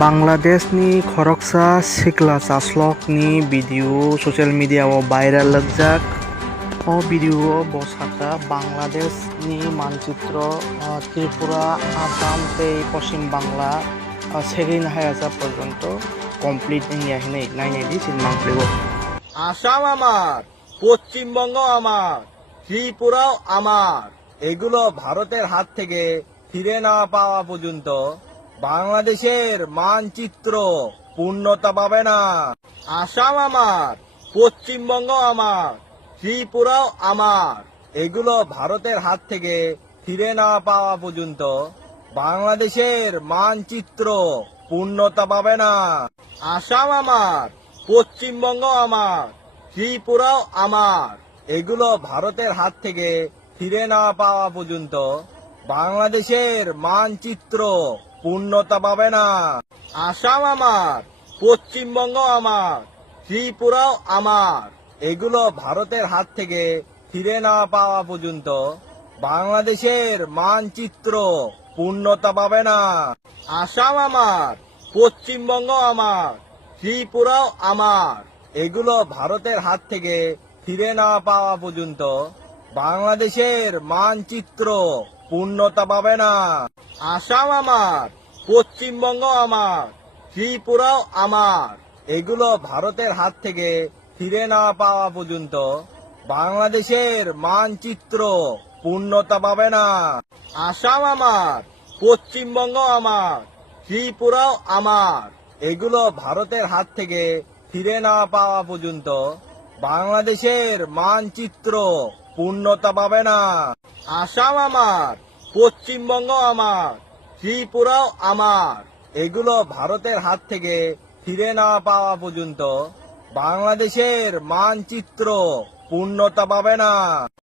बांग्लादेश नि खरकसा सिखला चास्लक नि video social media o viral लग्जाक o भिडिअ बसाका बांग्लादेश नि मानचित्र त्रिपुरा आसाम तै पश्चिम बांग्ला सेकेन्ड हायासा पर्यন্ত কমপ্লিট ইন্ডিয়া হিনে নাইনে দি সিনেমা প্লেব আসাম আমার, পশ্চিমবঙ্গ আমার, ত্রিপুরাও আমার। এগুলো ভারতের হাত থেকে ফিরে না পাওয়া পর্যন্ত বাংলাদেশের মানচিত্র পূর্ণতা পাবে না। আসাম আমার, পশ্চিমবঙ্গ আমার, ত্রিপুরাও আমার। এগুলো ভারতের হাত থেকে ফিরে না পাওয়া পর্যন্ত বাংলাদেশের মানচিত্র পূর্ণতা পাবে না। আসাম আমার, পশ্চিমবঙ্গ আমার, ত্রিপুরাও আমার। এগুলো ভারতের হাত থেকে ফিরে না পাওয়া পর্যন্ত বাংলাদেশের মানচিত্র পূর্ণতা পাবে না। আসাম আমার, পশ্চিমবঙ্গ আমার, ত্রিপুরাও আমার। এগুলো ভারতের হাত থেকে ফিরে না পাওয়া পর্যন্ত বাংলাদেশের মানচিত্র পূর্ণতা পাবে না। আসাম আমার, পশ্চিমবঙ্গ আমার, ত্রিপুরাও আমার। এগুলো ভারতের হাত থেকে ফিরে না পাওয়া পর্যন্ত বাংলাদেশের মানচিত্র পূর্ণতা পাবে না। আসাম আমার, পশ্চিমবঙ্গ আমার, ত্রিপুরাও আমার। এগুলো ভারতের হাত থেকে ফিরে না পাওয়া পর্যন্ত বাংলাদেশের মানচিত্র পূর্ণতা পাবে না। আসাম আমার, পশ্চিমবঙ্গ আমার, ত্রিপুরাও আমার। এগুলো ভারতের হাত থেকে ফিরে না পাওয়া পর্যন্ত বাংলাদেশের মানচিত্র পূর্ণতা পাবে না। আসাম আমার, পশ্চিমবঙ্গ আমার, ত্রিপুরাও আমার। এগুলো ভারতের হাত থেকে ফিরে না পাওয়া পর্যন্ত বাংলাদেশের মানচিত্র পূর্ণতা পাবে না।